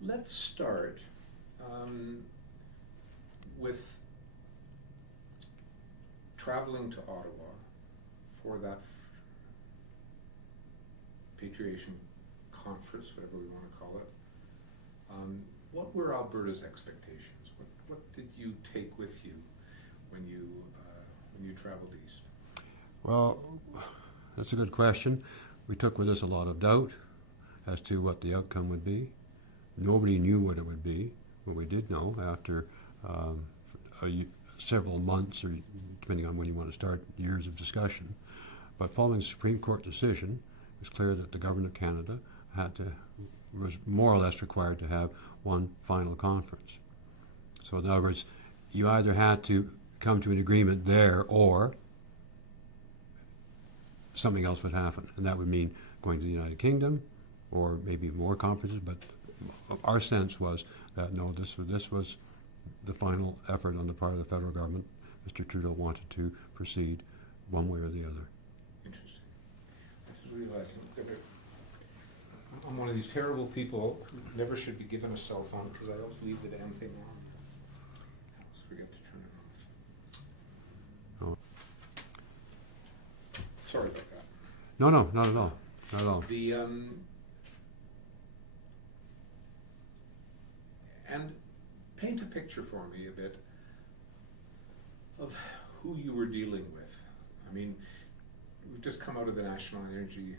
Let's start with traveling to Ottawa for that patriation conference, whatever we want to call it. What were Alberta's expectations? What did you take with you when you traveled east? Well, that's a good question. We took with us a lot of doubt as to what the outcome would be. Nobody knew what it would be. What we did know after several months, or depending on when you want to start, years of discussion. But following the Supreme Court decision, it was clear that the Government of Canada was more or less required to have one final conference. So in other words, you either had to come to an agreement there or something else would happen. And that would mean going to the United Kingdom or maybe more conferences, but our sense was that no, this was the final effort on the part of the federal government. Mr. Trudeau wanted to proceed one way or the other. Interesting. I just realized I'm one of these terrible people who never should be given a cell phone because I always leave the damn thing on. I always forget to turn it off. Oh. Sorry about that. No, not at all. Not at all. And paint a picture for me a bit of who you were dealing with. I mean, we've just come out of the National Energy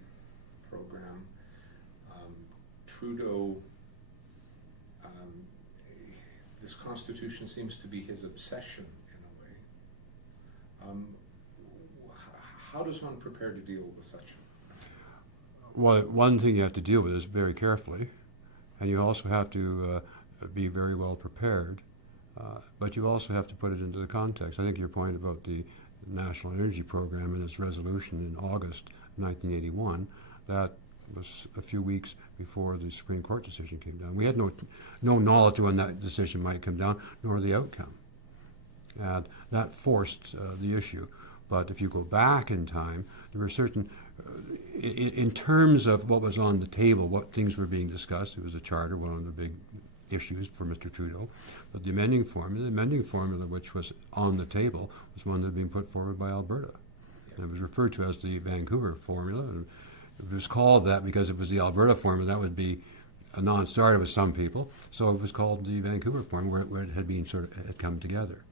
Program. Trudeau, this Constitution seems to be his obsession in a way. How does one prepare to deal with such? Well, one thing you have to deal with is very carefully, and you also have to be very well prepared, but you also have to put it into the context. I think your point about the National Energy Program and its resolution in August 1981, that was a few weeks before the Supreme Court decision came down. We had no knowledge of when that decision might come down, nor the outcome. And that forced the issue. But if you go back in time, there were certain, in terms of what was on the table, what things were being discussed, it was a charter, one of the big issues for Mr. Trudeau. But the amending formula which was on the table was one that had been put forward by Alberta. Yes. And it was referred to as the Vancouver formula. And it was called that because it was the Alberta formula. That would be a non-starter with some people. So it was called the Vancouver formula, where it had been had come together.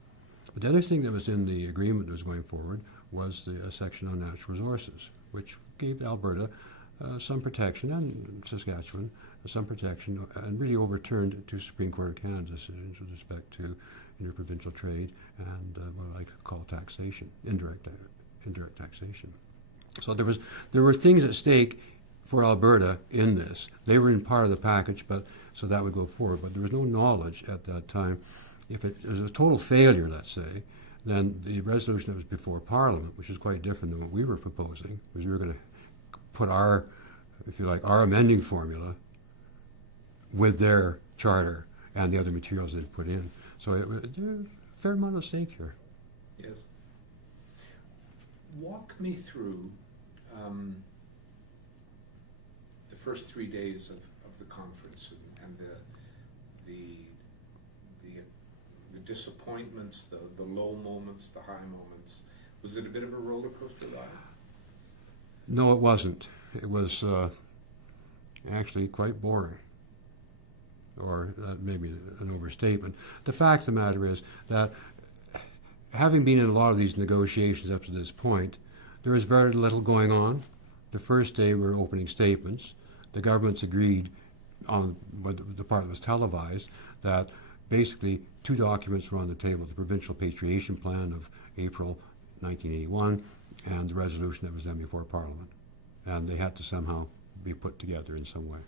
But the other thing that was in the agreement that was going forward was a section on natural resources, which gave Alberta some protection, and Saskatchewan some protection, and really overturned two Supreme Court of Canada decisions with respect to interprovincial trade and what I call taxation, indirect taxation. So there were things at stake for Alberta in this. They were in part of the package, but so that would go forward. But there was no knowledge at that time. If it was a total failure, let's say, then the resolution that was before Parliament, which is quite different than what we were proposing, was we were going to put our, if you like, our amending formula with their charter and the other materials they'd put in. So it was a fair amount at stake here. Yes. Walk me through the first 3 days of the conference and the disappointments, the low moments, the high moments. Was it a bit of a roller coaster ride? No, it wasn't. It was actually quite boring, or maybe an overstatement. The fact of the matter is that having been in a lot of these negotiations up to this point, there was very little going on. The first day were opening statements. The governments agreed on the part that was televised that basically two documents were on the table: the Provincial Patriation Plan of April 1981 and the resolution that was then before Parliament. And they had to somehow be put together in some way.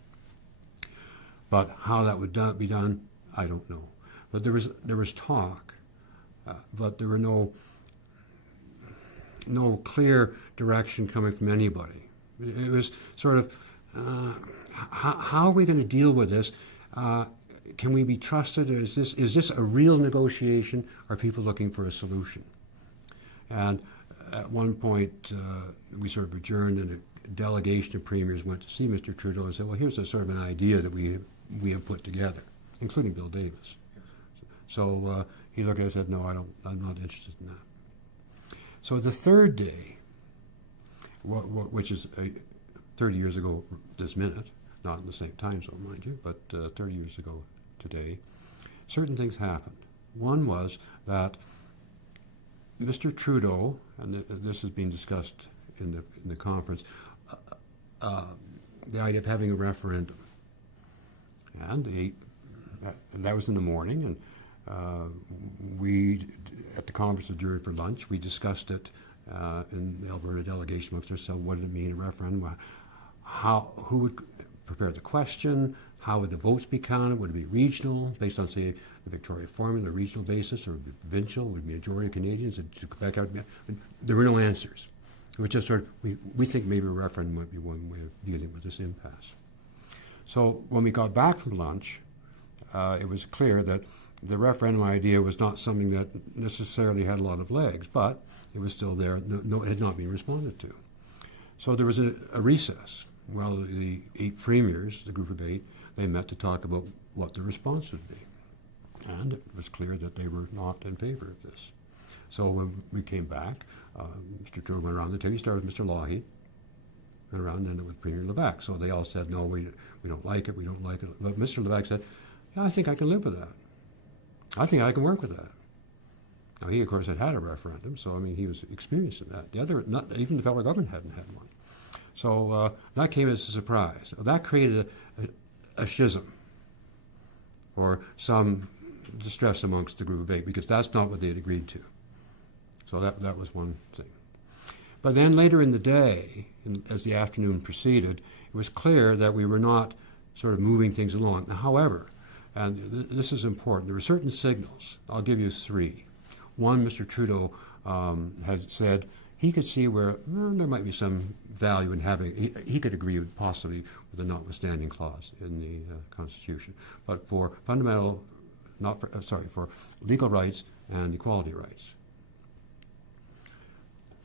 But how that would be done, I don't know. But there was talk, but there were no clear direction coming from anybody. It was sort of, how are we going to deal with this? Can we be trusted? Is this a real negotiation? Are people looking for a solution? And at one point, we sort of adjourned, and a delegation of premiers went to see Mr. Trudeau and said, well, here's a sort of an idea that we we have put together, including Bill Davis. So he looked at it and said, no, I'm not interested in that. So the third day, which is 30 years ago this minute, not in the same time zone, mind you, but 30 years ago today, certain things happened. One was that Mr. Trudeau, and this has been discussed in the conference, the idea of having a referendum. And that was in the morning, and we, at the conference adjourned for lunch, we discussed it in the Alberta delegation amongst ourselves. What did it mean, a referendum? Who would prepare the question? How would the votes be counted? Would it be regional, based on, say, the Victoria formula, a regional basis, or provincial? Would it be a majority of Canadians? Would Quebec out? There were no answers. It was just sort of, we think maybe a referendum might be one way of dealing with this impasse. So when we got back from lunch, it was clear that the referendum idea was not something that necessarily had a lot of legs, but it was still there. No, it had not been responded to. So there was a recess. Well, the 8 premiers, the group of 8, they met to talk about what the response would be. And it was clear that they were not in favor of this. So when we came back, Mr. Trudeau went around the table. He started with Mr. Lougheed, went around and ended with Premier Levac. So they all said, no, we don't like it, we don't like it. But Mr. Levac said, yeah, I think I can live with that. I think I can work with that. Now, he, of course, had a referendum, so, I mean, he was experienced in that. The other, not even the federal government hadn't had one. So that came as a surprise. That created a schism or some distress amongst the group of 8, because that's not what they had agreed to. So that was one thing. But then later in the day, as the afternoon proceeded, it was clear that we were not sort of moving things along. However, and this is important, there were certain signals. I'll give you 3. One, Mr. Trudeau had said he could see where there might be some value in having, he could agree with possibly with the notwithstanding clause in the Constitution, but for fundamental, for legal rights and equality rights.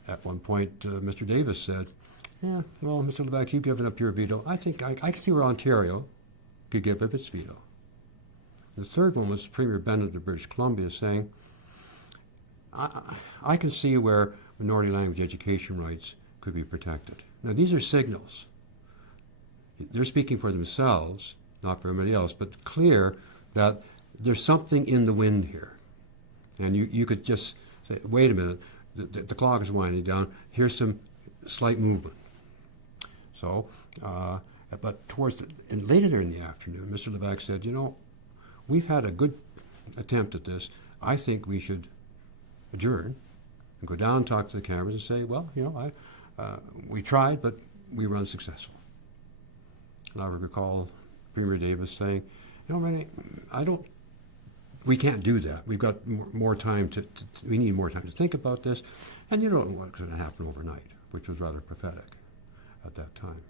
At one point, Mr. Davis said, yeah, well, Mr. Levac, you've given up your veto. I think I can see where Ontario could give up its veto. The third one was Premier Bennett of British Columbia saying, I can see where minority language education rights could be protected. Now, these are signals. They're speaking for themselves, not for everybody else, but clear that there's something in the wind here. And you could just say, wait a minute, the clock is winding down. Here's some slight movement. So, but later in the afternoon, Mr. Levac said, you know, we've had a good attempt at this. I think we should adjourn and go down and talk to the cameras and say, well, you know, we tried, but we were unsuccessful. And I recall Premier Davis saying, you know, Renee, we can't do that. We've got more time we need more time to think about this, and you don't know what's going to happen overnight, which was rather prophetic at that time.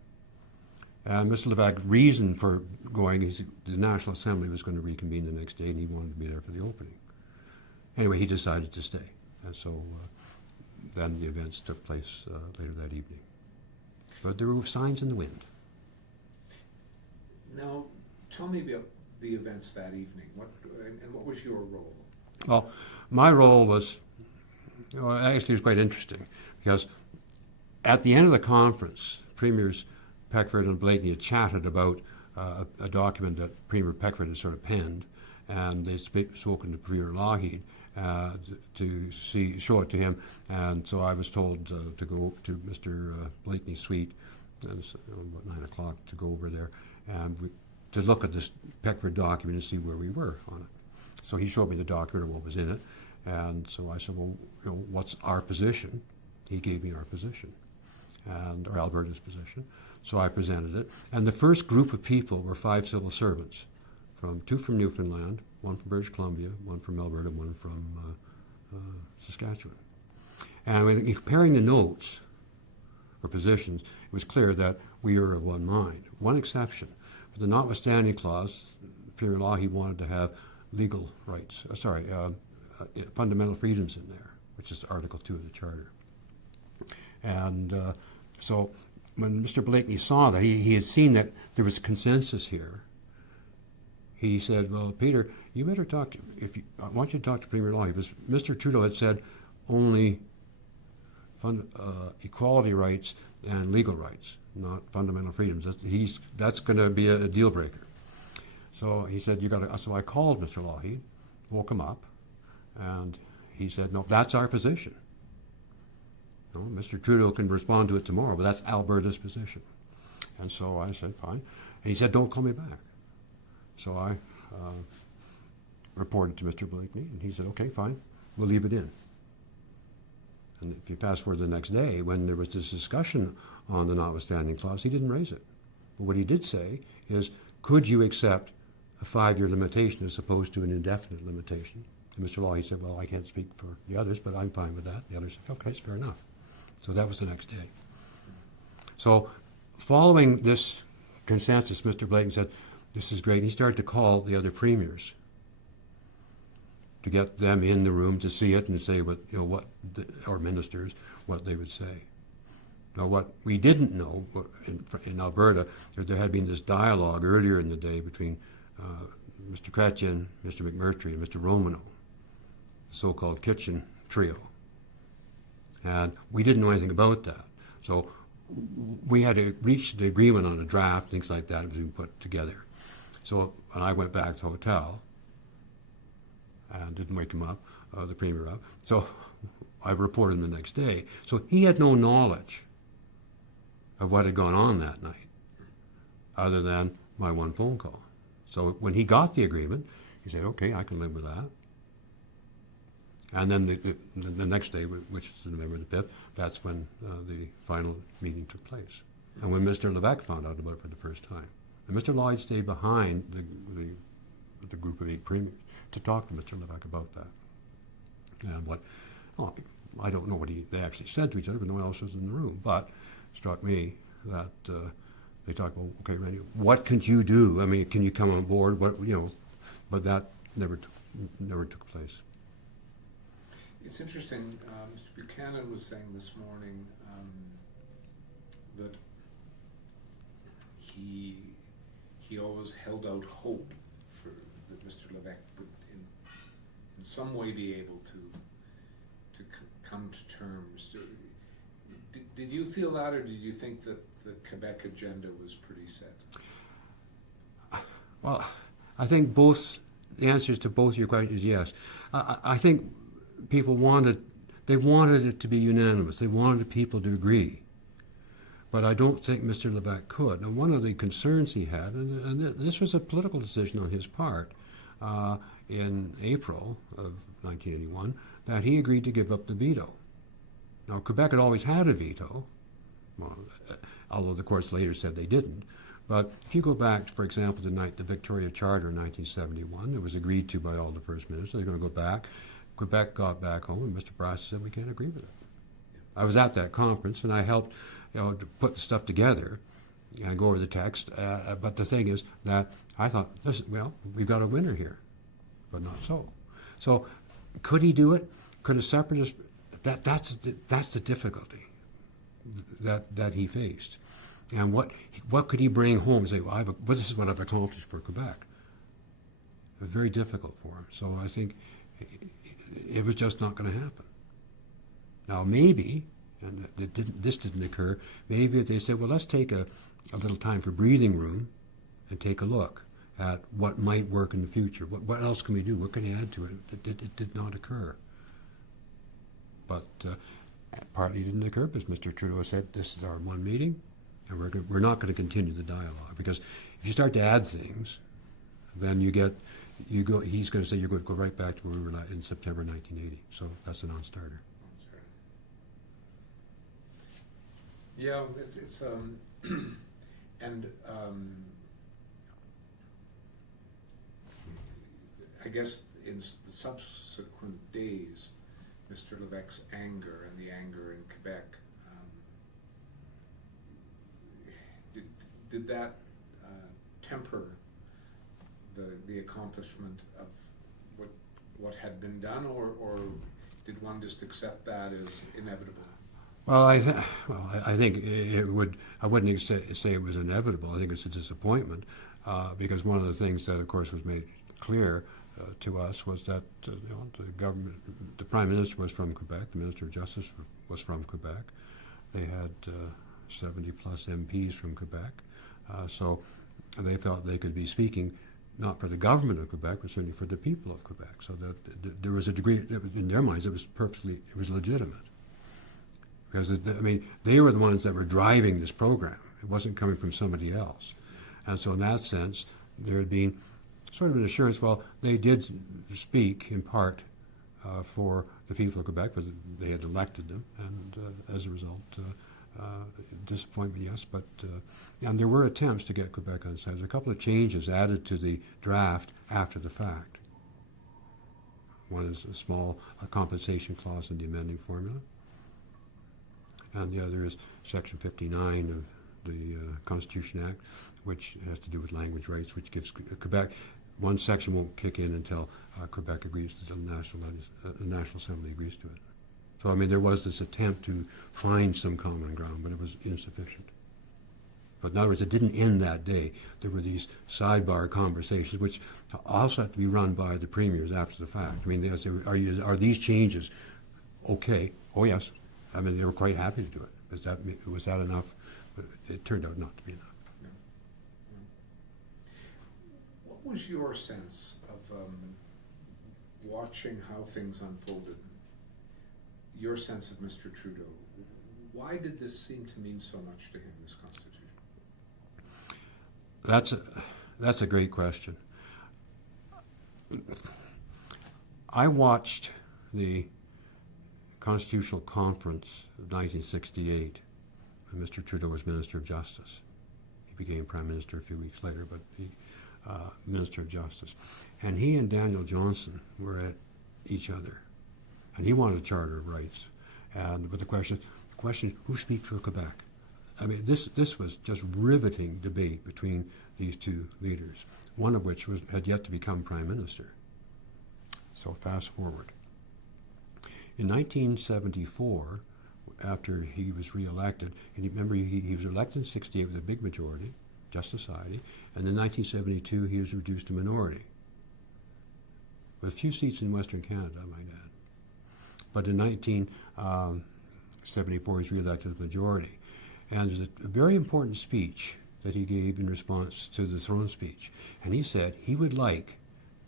And Mr. Levac's reason for going is the National Assembly was going to reconvene the next day, and he wanted to be there for the opening. Anyway, he decided to stay, and so then the events took place later that evening. But there were signs in the wind. Now, tell me about the events that evening. What was your role? Well, my role was, actually it was quite interesting, because at the end of the conference, Premiers Peckford and Blakeney had chatted about a document that Premier Peckford had sort of penned, and they'd spoken to Premier Lougheed to show it to him, and so I was told to go to Mr. Blakeney's suite, and it was about 9 o'clock, to go over there and to look at this Peckford document and see where we were on it. So he showed me the document and what was in it, and so I said, well, you know, what's our position? He gave me our position, or Alberta's position. So I presented it, and the first group of people were 5 civil servants, 2 from Newfoundland, 1 from British Columbia, 1 from Alberta, 1 from Saskatchewan. And when comparing the notes or positions, it was clear that we were of one mind. One exception. For the notwithstanding clause, Premier Lougheed wanted to have legal rights, fundamental freedoms in there, which is Article 2 of the Charter. And so when Mr. Blakeney saw that, he had seen that there was consensus here, he said, well, Peter, you better talk to, I want you to talk to Premier Law. Mr. Trudeau had said only equality rights and legal rights, not fundamental freedoms. That's going to be a deal breaker. So he said, so I called Mr. Lougheed, woke him up, and he said, no, that's our position. No, Mr. Trudeau can respond to it tomorrow, but that's Alberta's position. And so I said, fine. And he said, don't call me back. So I reported to Mr. Blakeney, and he said, okay, fine, we'll leave it in. And if you fast forward the next day, when there was this discussion on the notwithstanding clause, he didn't raise it. But what he did say is, could you accept a 5-year limitation as opposed to an indefinite limitation? And Mr. Law, he said, well, I can't speak for the others, but I'm fine with that. The others said, okay, it's fair enough. So that was the next day. So following this consensus, Mr. Blakeney said, this is great. He started to call the other premiers to get them in the room to see it and say or ministers, what they would say. Now, what we didn't know in Alberta, there had been this dialogue earlier in the day between Mr. Chrétien, Mr. McMurtry, and Mr. Romano, the so-called kitchen trio. And we didn't know anything about that. So we had to reach the agreement on a draft, things like that, was being put together. So when I went back to the hotel and didn't wake him up, the Premier up, so I reported him the next day. So he had no knowledge of what had gone on that night, other than my one phone call. So when he got the agreement, he said, okay, I can live with that. And then the next day, which is November the 5th, that's when the final meeting took place. And when Mr. Levesque found out about it for the first time. And Mr. Lloyd stayed behind the group of 8 premiers to talk to Mr. Levesque about that. And I don't know what they actually said to each other, but no one else was in the room. But it struck me that they talked, well, okay, Randy, what can you do? I mean, can you come on board? But that never took place. It's interesting. Mr. Buchanan was saying this morning that he always held out hope for that Mr. Levesque would in some way be able to come to terms. Did you feel that, or did you think that the Quebec agenda was pretty set? Well, I think the answers to both your questions is yes. I think people wanted it to be unanimous. They wanted people to agree. But I don't think Mr. Levesque could. And one of the concerns he had, and this was a political decision on his part, in April of 1981, that he agreed to give up the veto. Now, Quebec had always had a veto, well, although the courts later said they didn't. But if you go back, for example, to the Victoria Charter in 1971, it was agreed to by all the First Ministers. They're going to go back. Quebec got back home, and Mr. Brass said, we can't agree with it. I was at that conference, and I helped to put the stuff together and go over the text. But the thing is that I thought, we've got a winner here, but not so. So could he do it? Could a separatist? That's the difficulty that he faced. And what could he bring home and say, this is what I've accomplished for Quebec? It was very difficult for him. So I think it was just not going to happen. Now maybe, and this didn't occur, maybe if they said, well, let's take a little time for breathing room and take a look at what might work in the future. What else can we do? What can you add to it? It did not occur. But partly didn't occur because Mr. Trudeau said, this is our one meeting, and we're not going to continue the dialogue. Because if you start to add things, then he's going to say you're going to go right back to where we were in September 1980. So that's a non-starter. Yeah, it's and I guess in the subsequent days, Mr. Levesque's anger and the anger in Quebec, did that temper the accomplishment of what had been done, or did one just accept that as inevitable? Well, I think it would. I wouldn't say it was inevitable. I think it's a disappointment. because one of the things that, of course, was made clear to us was that the government, the Prime Minister was from Quebec, the Minister of Justice was from Quebec. They had 70 plus MPs from Quebec, so they felt they could be speaking not for the government of Quebec, but certainly for the people of Quebec. So that there was a degree, in their minds, it was legitimate. Because, they were the ones that were driving this program. It wasn't coming from somebody else. And so in that sense, there had been sort of an assurance, well, they did speak in part for the people of Quebec, because they had elected them, and as a result, disappointment, yes, but and there were attempts to get Quebec on side. There's a couple of changes added to the draft after the fact. One is a compensation clause in the amending formula, and the other is Section 59 of the Constitution Act, which has to do with language rights, which gives Quebec, one section won't kick in until Quebec agrees, until the National Assembly agrees to it. So, there was this attempt to find some common ground, but it was insufficient. But in other words, it didn't end that day. There were these sidebar conversations, which also had to be run by the premiers after the fact. They say, are these changes okay? Oh, yes. They were quite happy to do it. Was that enough? It turned out not to be enough. Yeah. What was your sense of watching how things unfolded? Your sense of Mr. Trudeau. Why did this seem to mean so much to him, this Constitution? That's a great question. I watched the Constitutional Conference of 1968 when Mr. Trudeau was Minister of Justice. He became Prime Minister a few weeks later, but he Minister of Justice. And he and Daniel Johnson were at each other. And he wanted a Charter of Rights. But the question, who speaks for Quebec? This was just riveting debate between these two leaders, one of which had yet to become Prime Minister. So fast forward. In 1974, after he was re-elected, and remember he was elected in 68 with a big majority, Just Society, and in 1972 he was reduced to minority, with a few seats in Western Canada, I might add. But in 1974 he's re-elected with majority. And there's a very important speech that he gave in response to the throne speech. And he said he would like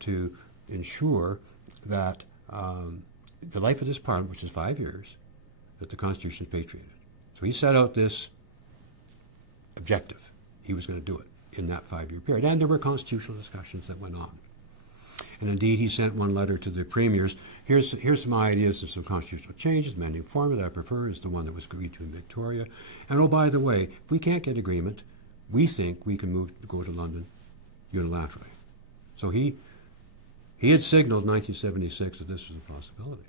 to ensure that the life of this Parliament, which is 5 years, that the Constitution is patriated. So he set out this objective. He was going to do it in that 5-year period. And there were constitutional discussions that went on. And indeed, he sent one letter to the premiers. Here's some ideas of some constitutional changes. The amending formula that I prefer is the one that was agreed to in Victoria. And oh, by the way, if we can't get agreement, we think we can go to London unilaterally. So he had signaled in 1976 that this was a possibility.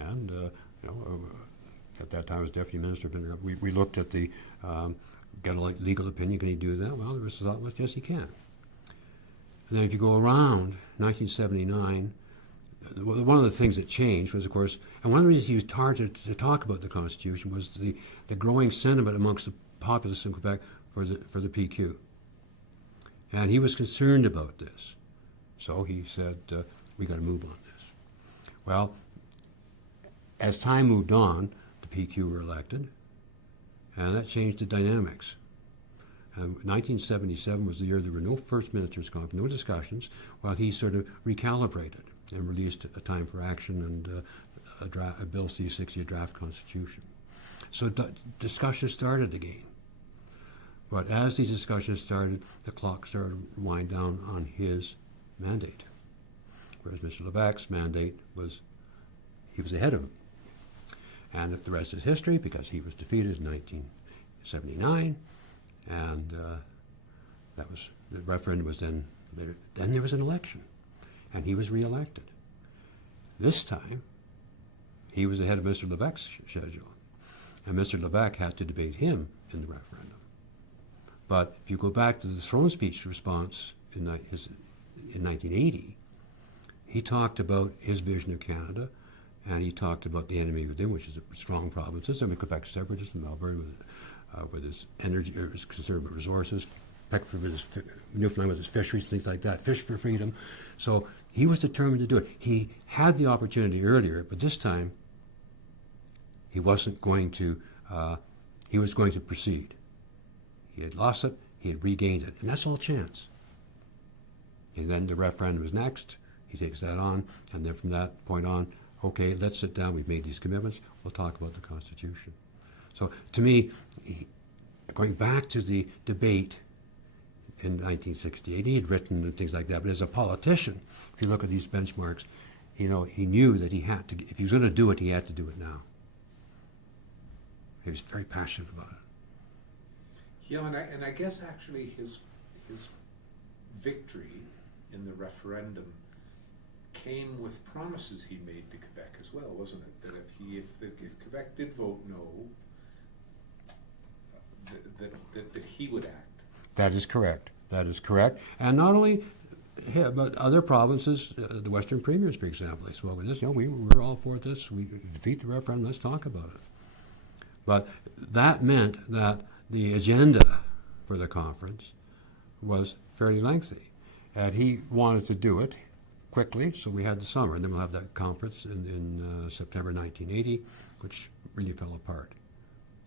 And at that time, as Deputy Minister, we looked at the get a legal opinion. Can he do that? Well, the result was yes, he can. And then if you go around 1979, one of the things that changed was, of course, and one of the reasons he was targeted to talk about the Constitution was the growing sentiment amongst the populace in Quebec for the PQ. And he was concerned about this. So he said, we got to move on this. Well, as time moved on, the PQ were elected, and that changed the dynamics. 1977 was the year there were no First Minister's Conference, no discussions, while he sort of recalibrated and released a time for action and a Bill C-60, a draft constitution. So discussions started again. But as these discussions started, the clock started to wind down on his mandate. Whereas Mr. Levesque's mandate he was ahead of him. And the rest is history, because he was defeated in 1979. And the referendum was then there was an election, and he was re-elected. This time, he was ahead of Mr. Levesque's schedule, and Mr. Levesque had to debate him in the referendum. But if you go back to the throne speech response in 1980, he talked about his vision of Canada, and he talked about the enemy within, which is a strong provinces. Quebec separatism, Alberta with its energy, its conservative resources, Beckford with Newfoundland with his fisheries, things like that, Fish for Freedom. So he was determined to do it. He had the opportunity earlier, but this time he wasn't going to, he was going to proceed. He had lost it, he had regained it, and that's all chance. And then the referendum was next. He takes that on, and then from that point on, okay, let's sit down. We've made these commitments. We'll talk about the Constitution. So to me, going back to the debate in 1968, he had written and things like that. But as a politician, if you look at these benchmarks, he knew that he had to. If he was going to do it, he had to do it now. He was very passionate about it. Yeah, and I guess actually his victory in the referendum came with promises he made to Quebec as well, wasn't it? That if Quebec did vote no, that he would act. That is correct. That is correct. And not only him, but other provinces, the Western premiers, for example, they spoke with this. We're all for this. We defeat the referendum. Let's talk about it. But that meant that the agenda for the conference was fairly lengthy, and he wanted to do it quickly, so we had the summer, and then we'll have that conference in September 1980, which really fell apart.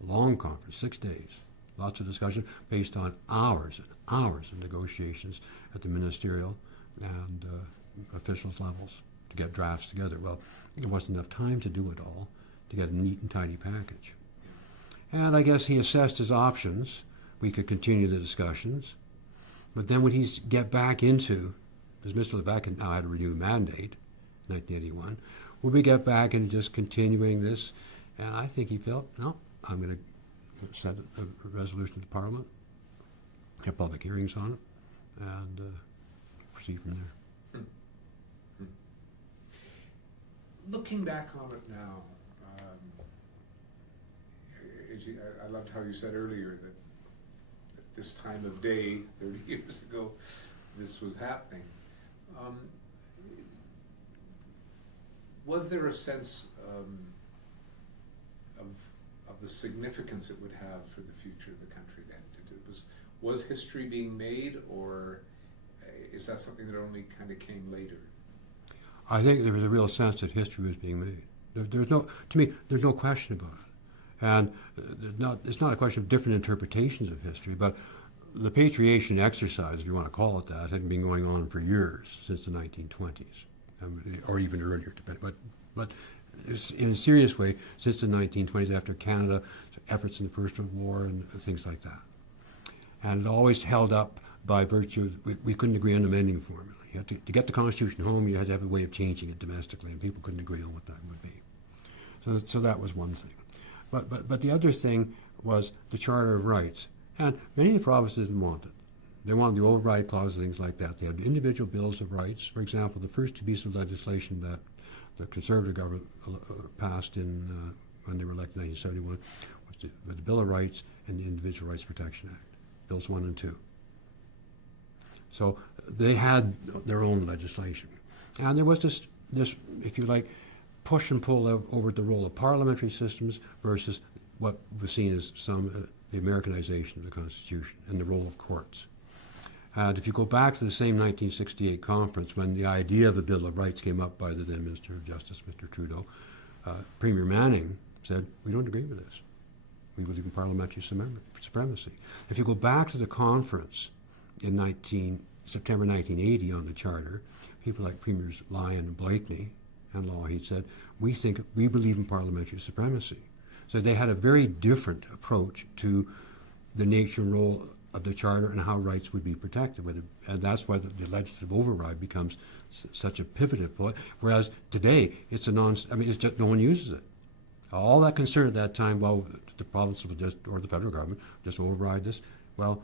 Long conference, 6 days, lots of discussion based on hours and hours of negotiations at the ministerial and officials levels to get drafts together. Well, there wasn't enough time to do it all, to get a neat and tidy package. And I guess he assessed his options. We could continue the discussions, but then when he get back into, because Mr. Lebec now had a renewed mandate, 1981, would we get back into just continuing this? And I think he felt, no, I'm going to set a resolution to Parliament, have public hearings on it, and proceed from there. Looking back on it now, I loved how you said earlier that at this time of day, 30 years ago, this was happening. Was there a sense of the significance it would have for the future of the country then? Was history being made, or is that something that only kind of came later? I think there was a real sense that history was being made. To me, there's no question about it. And it's not a question of different interpretations of history, but the patriation exercise, if you want to call it that, had been going on for years, since the 1920s, or even earlier, but in a serious way, since the 1920s, after Canada, efforts in the First World War and things like that. And it always held up by virtue of, we couldn't agree on the amending formula. You had to get the Constitution home, you had to have a way of changing it domestically, and people couldn't agree on what that would be. So that was one thing. But the other thing was the Charter of Rights. And many of the provinces didn't want it. They wanted the override clause and things like that. They had individual bills of rights. For example, the first two pieces of legislation that the Conservative government passed when they were elected in 1971 was the Bill of Rights and the Individual Rights Protection Act, Bills 1 and 2. So they had their own legislation. And there was this, if you like, push and pull over the role of parliamentary systems versus what was seen as the Americanization of the Constitution and the role of courts. And if you go back to the same 1968 conference, when the idea of a Bill of Rights came up by the then Minister of Justice, Mr. Trudeau, Premier Manning said, we don't agree with this. We believe in parliamentary supremacy. If you go back to the conference in September 1980 on the Charter, people like Premiers Lyon and Blakeney and Lougheed said, we believe in parliamentary supremacy. So they had a very different approach to the nature and role of the Charter and how rights would be protected. And that's why the legislative override becomes such a pivotal point. Whereas today, it's just no one uses it. All that concern at that time, well, the province would or the federal government just override this. Well,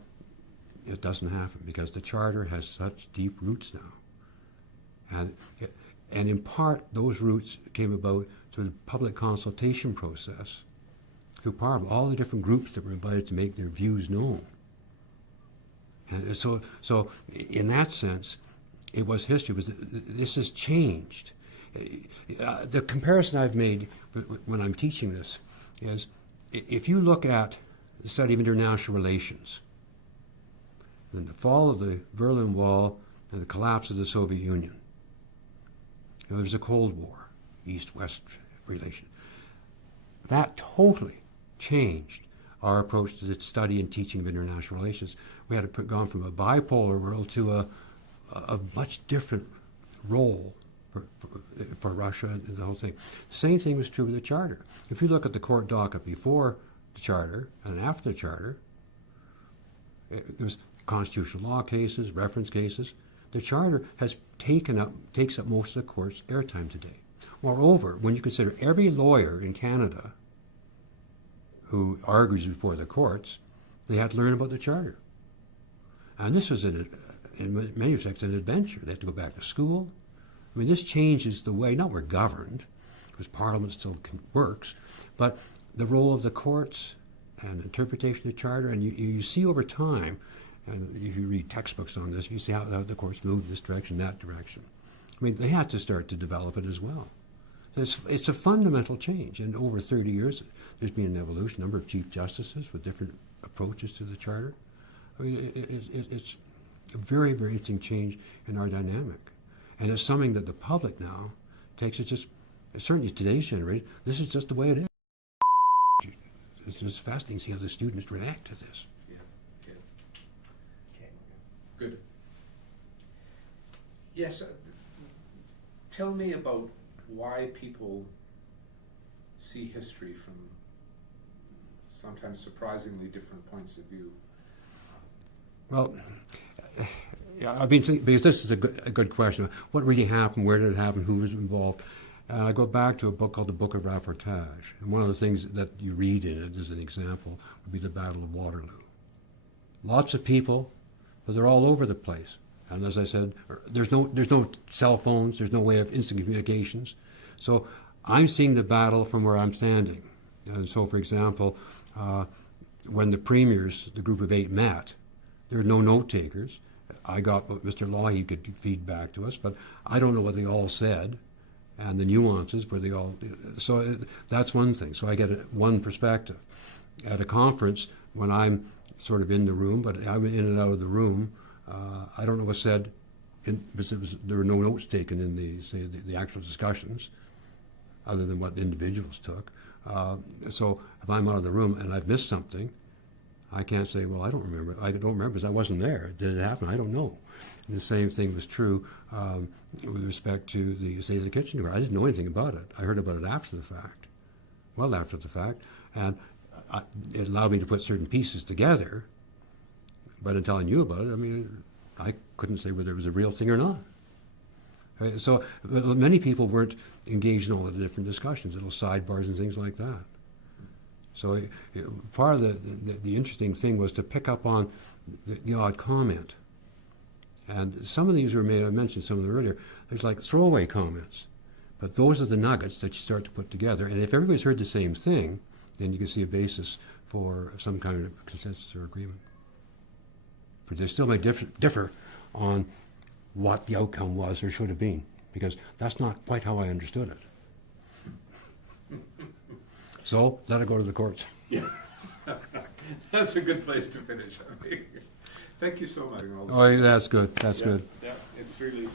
it doesn't happen because the Charter has such deep roots now. And in part, those roots came about through the public consultation process, through Parliament, all the different groups that were invited to make their views known. And so in that sense, it was history. This has changed. The comparison I've made when I'm teaching this is, if you look at the study of international relations, and the fall of the Berlin Wall and the collapse of the Soviet Union. There's a Cold War, East-West relation. That totally changed our approach to the study and teaching of international relations. We had gone from a bipolar world to a much different role for Russia and the whole thing. Same thing was true with the Charter. If you look at the court docket before the Charter and after the Charter, there's constitutional law cases, reference cases. The Charter takes up most of the court's airtime today. Moreover, when you consider every lawyer in Canada who argues before the courts, they had to learn about the Charter. And this was, in many respects, an adventure. They had to go back to school. I mean, this changes the way, not we're governed, because Parliament still works, but the role of the courts and interpretation of the Charter. And you see over time, and if you read textbooks on this, you see how the courts moved in this direction, that direction. I mean, they had to start to develop it as well. It's a fundamental change. And over 30 years, there's been an evolution, number of chief justices with different approaches to the Charter. I mean, it's a very, very interesting change in our dynamic. And it's something that the public now takes. It's just, certainly today's generation, this is just the way it is. It's just fascinating to see how the students react to this. Yes, yes. Okay. Good. Yes, tell me about why people see history from sometimes surprisingly different points of view. Well, yeah, I've been thinking, because this is a good question. What really happened? Where did it happen? Who was involved? And I go back to a book called the Book of Rapportage. And one of the things that you read in it, as an example, would be the Battle of Waterloo. Lots of people, but they're all over the place. And as I said, there's no cell phones, there's no way of instant communications. So I'm seeing the battle from where I'm standing. And so, for example, when the premiers, the group of 8, met, there were no note takers. I got what Mr. Loughy could feed back to us, but I don't know what they all said and the nuances where they all. So that's one thing. So I get one perspective. At a conference, when I'm sort of in the room, but I'm in and out of the room, I don't know what's said, because there were no notes taken in the actual discussions, other than what individuals took. So if I'm out of the room and I've missed something, I can't say, well, I don't remember. I don't remember because I wasn't there. Did it happen? I don't know. And the same thing was true with respect to the State of the Kitchen Guard. I didn't know anything about it. I heard about it after the fact, well after the fact, and it allowed me to put certain pieces together. But in telling you about it, I mean, I couldn't say whether it was a real thing or not. So many people weren't engaged in all the different discussions, little sidebars and things like that. So part of the interesting thing was to pick up on the odd comment. And some of these were made, I mentioned some of them earlier, there's like throwaway comments. But those are the nuggets that you start to put together. And if everybody's heard the same thing, then you can see a basis for some kind of consensus or agreement. But they still may differ on what the outcome was or should have been, because that's not quite how I understood it. So let it go to the courts. Yeah, that's a good place to finish. I mean, thank you so much. Oh, that's good. That's good. Yeah, it's really.